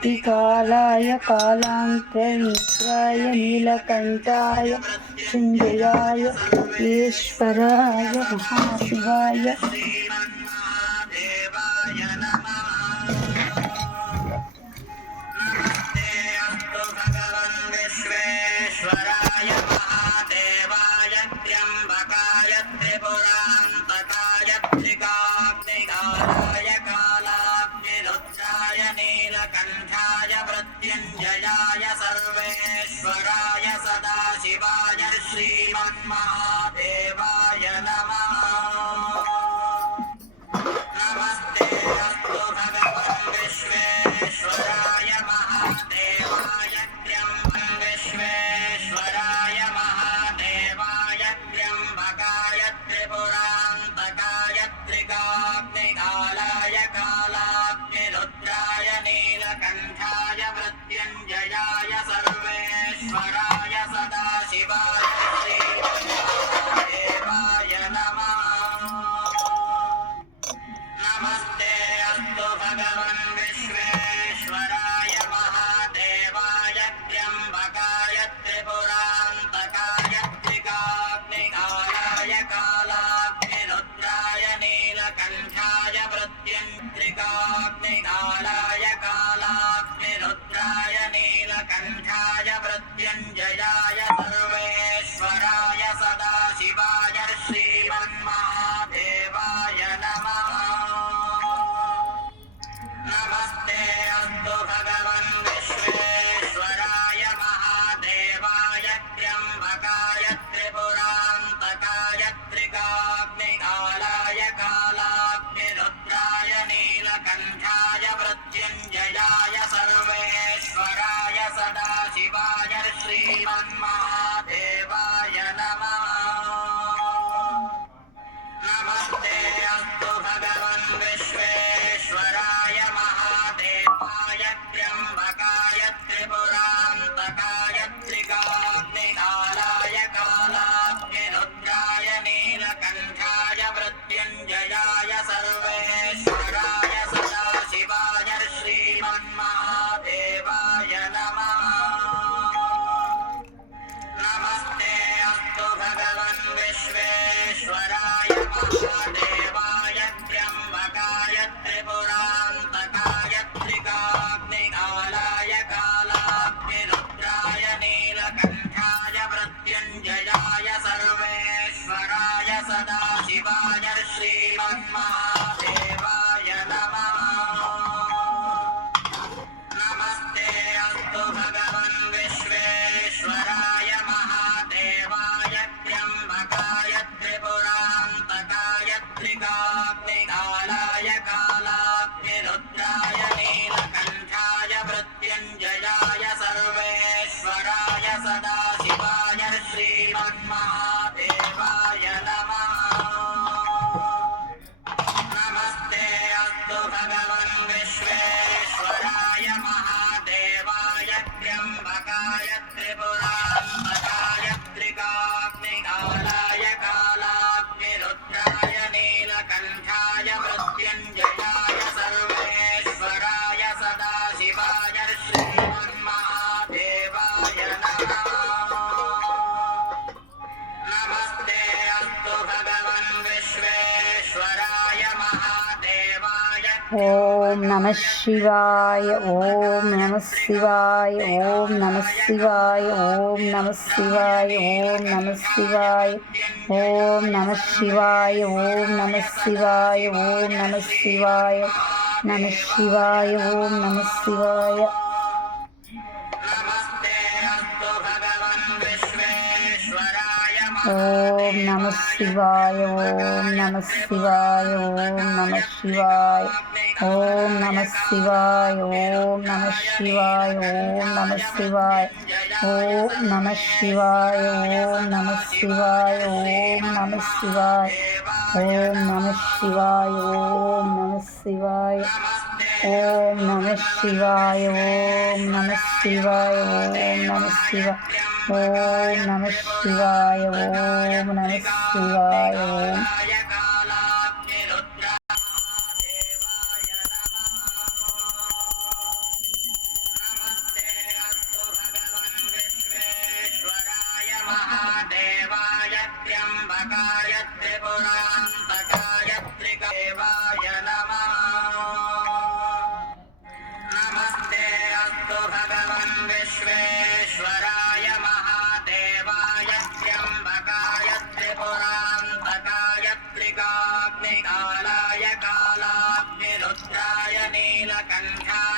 त्रिकालाय कालान्तरनिद्राय नीलकण्ठाय मृत्युञ्जयाय ईश्वराय महाशिवाय नमस्तेऽस्तु भगवन् विश्वेश्वराय महादेवाय त्र्यम्बकाय त्रिपुरान्तकाय त्रिकाग्निकालाय कालाग्निरुद्राय नीलकण्ठाय मृत्युञ्जयाय सर्वेश्वराय सदाशिवाय श्रीमन्महादेवाय नमः। नमस्तेऽस्तु भगवन् विश्वेश्वराय महादेवाय विश्वेश्वराय महादेवाय त्र्यम्बकाय त्रिपुरान्तकाय त्रिकाग्निकालाय कालाग्निरुद्राय नीलकण्ठाय मृत्युञ्जयाय सर्वेश्वराय सदाशिवाय श्रीमन्महादेवाय नमः। नमस्तेऽस्तु भगवन् विश्वेश्वराय महादेवाय त्र्यम्बकाय त्रिपुरान्तकाय त्रिकाग्निकालाय कालाग्निरुद्राय नीलकण्ठाय मृत्युञ्जयाय कालाग्निरुद्राय नीलकण्ठाय मृत्युञ्जयाय सर्वेश्वराय सदाशिवाय श्रीमन्महादेवाय नमः। नमस्तेऽस्तु भगवन् विश्वेश्वराय महादेवाय त्र्यम्बकाय त्रिपुरान्तकाय त्रिकाग्निकालाय कालाग्निरुद्राय नीलकण्ठाय मृत्युञ्जयाय सर्वेश्वराय सदाशिवाय श्रीमन्महादेवाय नमः। नमस्तेऽस्तु भगवन् विश्वेश्वराय महादेवाय त्र्यम्बकाय त्रिपुरान्तकाय त्रिकाग्निकालाय कालाग्निरुद्राय नीलकण्ठाय मृत्युञ्जयाय सर्वेश्वराय सदाशिवाय श्रीमन्महादेवाय नमः। नमस्तेऽस्तु भगवन् विश्वेश्वराय महादेवाय त्र्यम्बकाय त्रिपुरान्तकाय त्रिकाग्निकालाय कालाग्निरुद्राय नीलकण्ठाय मृत्युञ्जयाय सर्वेश्वराय सदाशिवाय श्रीमन्महादेवाय नमः। नमस्तेऽस्तु भगवन् विश्वेश्वराय महादेवाय त्र्यम्बकाय त्रिपुरान्तकाय त्रिकाग्निकालाय कालाग्निरुद्राय नीलकण्ठाय मृत्युञ्जयाय सर्वेश्वराय सदाशिवाय श्रीमन्महादेवाय नमः। नमस्तेऽस्तु भगवन् विश्वेश्वराय महादेवाय त्र्यम्बकाय त्रिपुरान्तकाय त्रिकाग्निकालाय कालाग्निरुद्राय नीलकण्ठाय मृत्युञ्जयाय सर्वेश्वराय सदाशिवाय श्रीमन्महादेवाय नमः। नमस्तेऽस्तु भगवन् विश्वेश्वराय महादेवाय ओम नमः शिवाय ओम नमः शिवाय ओम नमः शिवाय ओम नमः शिवाय ओम नमः शिवाय ओम नमः शिवाय ओम नमः शिवाय ओम नमः शिवाय नमः शिवाय ओम नमः शिवाय। नमस्तेऽस्तु भगवन् विश्वेश्वराय ओम नमः शिवाय ओम नमः शिवाय ओम नमः शिवाय ओम नमः शिवाय ओम नमः शिवाय ओम नमः शिवाय ओम नमः शिवाय ओम नमः शिवाय ओम नमः शिवाय ओम नमः शिवाय ओम नमः शिवाय ओम नमः शिवाय ओम नमः शिवाय ओम नमः शिवाय ओम नमः शिवाय ओम नमः शिवाय ओम। त्र्यम्बकाय त्रिपुरान्तकाय त्रिदेवाय नमः। नमस्ते अस्तु भगवन् विश्वेश्वराय महादेवाय त्र्यम्बकाय त्रिपुरान्तकाय त्रिकाग्निकालाय कालाग्निरुद्राय नीलकण्ठाय